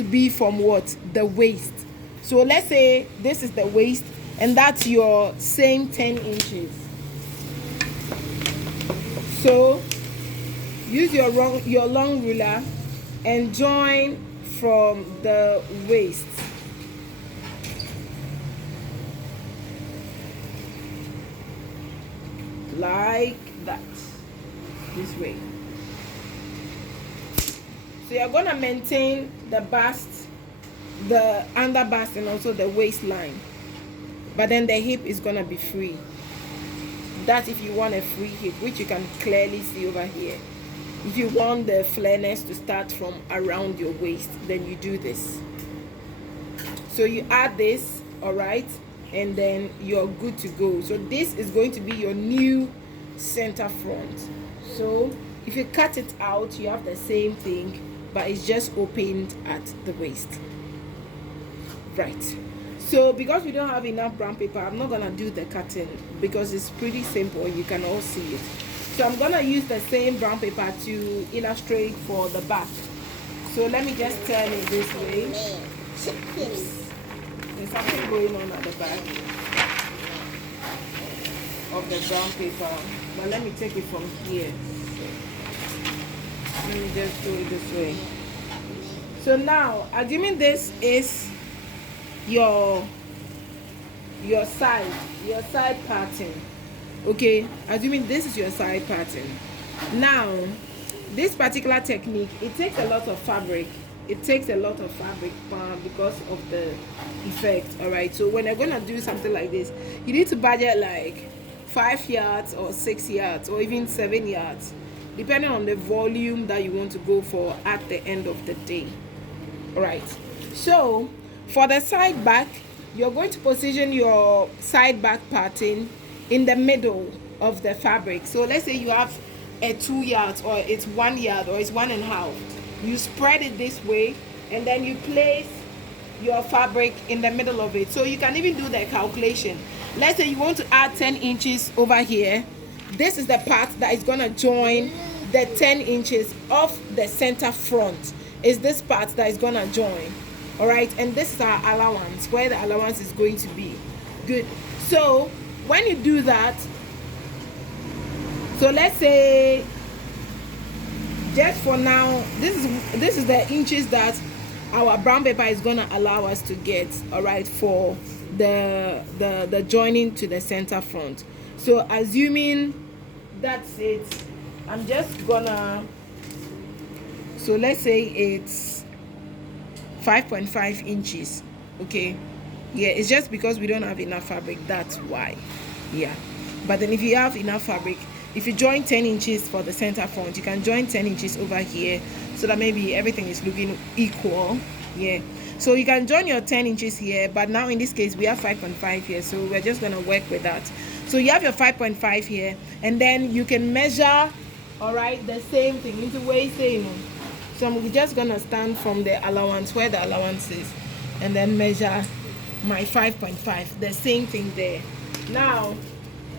to be from what? The waist. So let's say this is the waist, and that's your same 10 inches. So use your long ruler and join from the waist. Like that. This way. So you're gonna maintain the bust, the under bust, and also the waistline, but then the hip is gonna be free. That's if you want a free hip, which you can clearly see over here. If you want the flareness to start from around your waist, then you do this. So you add this, all right, and then you're good to go. So this is going to be your new center front. So if you cut it out, you have the same thing, but it's just opened at the waist. Right. So because we don't have enough brown paper, I'm not gonna do the cutting because it's pretty simple. You can all see it. So I'm gonna use the same brown paper to illustrate for the back. So let me just turn it this way. Oops. There's something going on at the back of the brown paper, but let me take it from here. Let me just do it this way. So now, assuming this is your side pattern, okay, assuming this is your side pattern. Now this particular technique, it takes a lot of fabric. Because of the effect. All right, so when you're gonna do something like this, you need to budget like 5 yards or 6 yards or even 7 yards, depending on the volume that you want to go for at the end of the day. All right, so for the side back, you're going to position your side back pattern in the middle of the fabric. So let's say you have a 2 yards, or it's 1 yard, or it's 1.5. You spread it this way, and then you place your fabric in the middle of it. So you can even do the calculation. Let's say you want to add 10 inches over here. This is the part that is going to join the 10 inches of the center front. Is this part that is going to join. All right, and this is our allowance, where the allowance is going to be. Good. So when you do that, so let's say, just for now, this is the inches that our brown paper is going to allow us to get, all right, for the joining to the center front. So assuming that's it, I'm just gonna, so let's say it's 5.5 inches. Okay, yeah, it's just because we don't have enough fabric, that's why. Yeah, but then if you have enough fabric, if you join 10 inches for the center front, you can join 10 inches over here, so that maybe everything is looking equal. Yeah, so you can join your 10 inches here, but now in this case we have 5.5 here, so we're just going to work with that. So you have your 5.5 here, and then you can measure, all right, the same thing into waist. So I'm just going to stand from the allowance, where the allowance is, and then measure my 5.5, the same thing there. Now,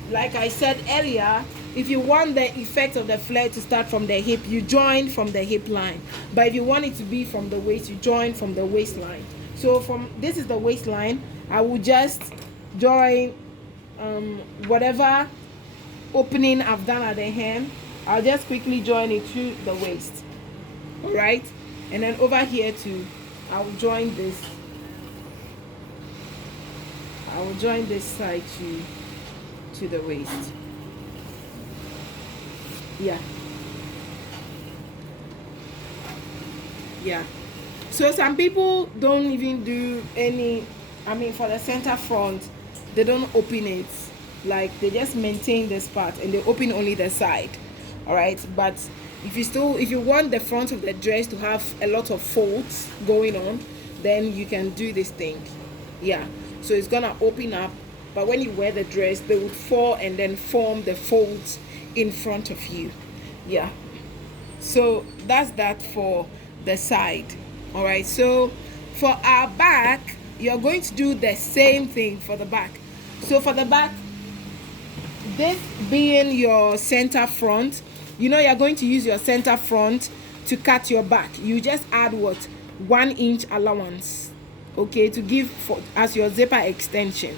like I said earlier, if you want the effect of the flare to start from the hip, you join from the hip line. But if you want it to be from the waist, you join from the waistline. So from this is the waistline, I will just join whatever opening I've done at the hem. I'll just quickly join it to the waist. All right, and then over here too, I will join this. I will join this side to the waist. Yeah, so some people don't even do any, I mean, for the center front, they don't open it, like they just maintain this part and they open only the side. All right, but if you want the front of the dress to have a lot of folds going on, then you can do this thing. Yeah, so it's gonna open up, but when you wear the dress, they would fall and then form the folds in front of you. Yeah, so that's that for the side. All right, so for our back, you're going to do the same thing for the back. So for the back, this being your center front, you're going to use your center front to cut your back. You just add what? 1 inch allowance, okay, to give for as your zipper extension.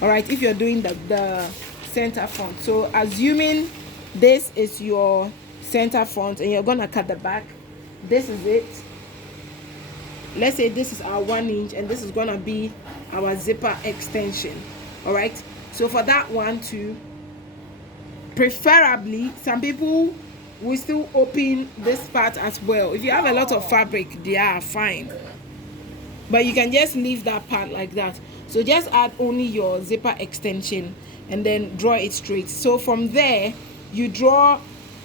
All right, if you're doing the center front. So assuming this is your center front and you're gonna cut the back, this is it. Let's say this is our 1 inch and this is gonna be our zipper extension. All right, so for that one too, preferably some people will still open this part as well. If you have a lot of fabric, they are fine, but you can just leave that part like that. So just add only your zipper extension and then draw it straight. So from there you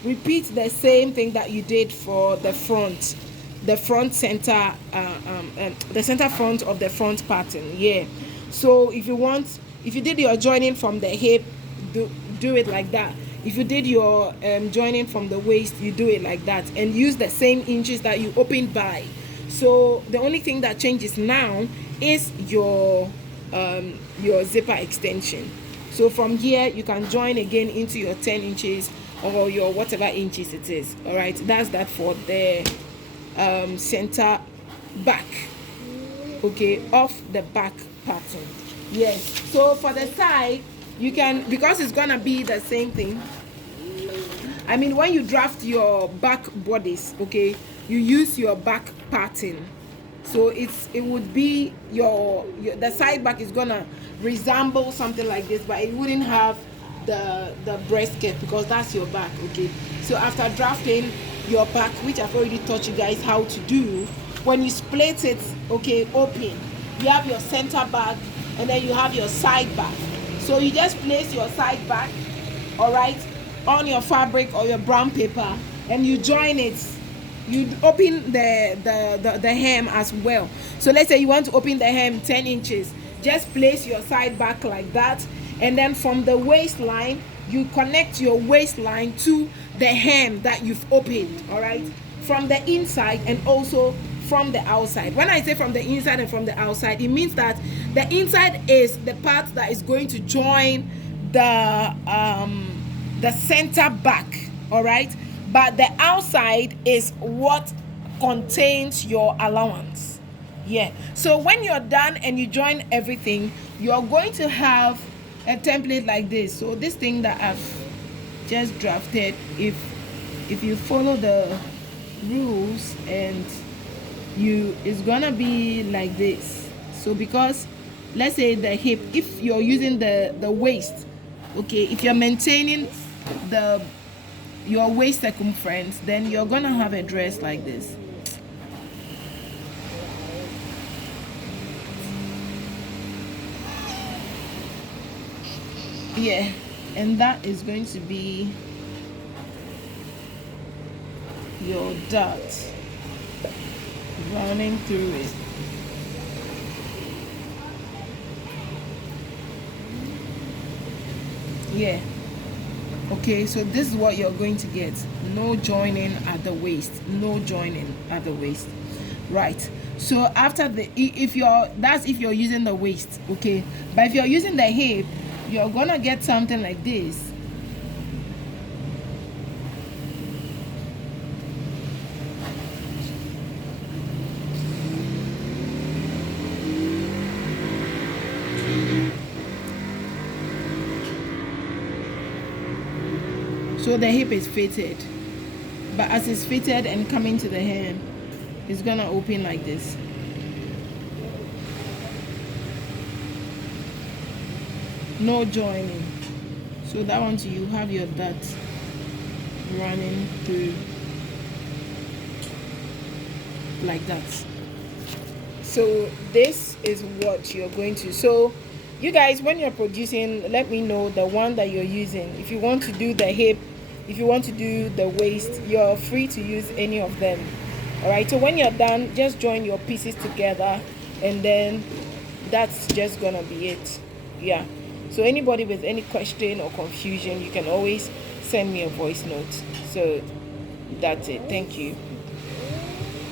repeat the same thing that you did for the front center, the center front of the front pattern. Yeah, so if you did your joining from the hip, do it like that. If you did your joining from the waist, you do it like that, and use the same inches that you opened by. So the only thing that changes now is your zipper extension. So from here you can join again into your 10 inches or your whatever inches it is. All right, that's that for the center back, okay, off the back pattern. Yes, so for the side you can, because it's gonna be the same thing. I mean, when you draft your back bodies, okay, you use your back pattern. So it would be the side back is gonna resemble something like this, but it wouldn't have the breast curve because that's your back. Okay, so after drafting your back, which I've already taught you guys how to do, when you split it, okay, open, you have your center back and then you have your side back. So you just place your side back, all right, on your fabric or your brown paper, and you join it. You open the hem as well. So let's say you want to open the hem 10 inches, just place your side back like that, and then from the waistline you connect your waistline to the hem that you've opened, all right, from the inside and also from the outside. When I say from the inside and from the outside, it means that the inside is the part that is going to join the center back, all right, but the outside is what contains your allowance. Yeah, so when you're done and you join everything, you're going to have a template like this. So this thing that I've just drafted, if you follow the rules, and it's gonna be like this. So because let's say the hip, if you're using the waist, okay, if you're maintaining your waist circumference, then you're gonna have a dress like this. Yeah, and that is going to be your dot running through it. Yeah, okay, so this is what you're going to get. No joining at the waist, no joining at the waist, right? So after if you're using the waist, okay, but if you're using the hip, you're gonna get something like this. So the hip is fitted, but as it's fitted and coming to the hem, it's gonna open like this. No joining. So that one too, you have your dot running through like that. So this is what you're going to. So you guys, when you're producing, let me know the one that you're using. If you want to do the hip, if you want to do the waist, you're free to use any of them. All right, so when you're done, just join your pieces together, and then that's just gonna be it. Yeah, so anybody with any question or confusion, you can always send me a voice note. So that's it. Thank you.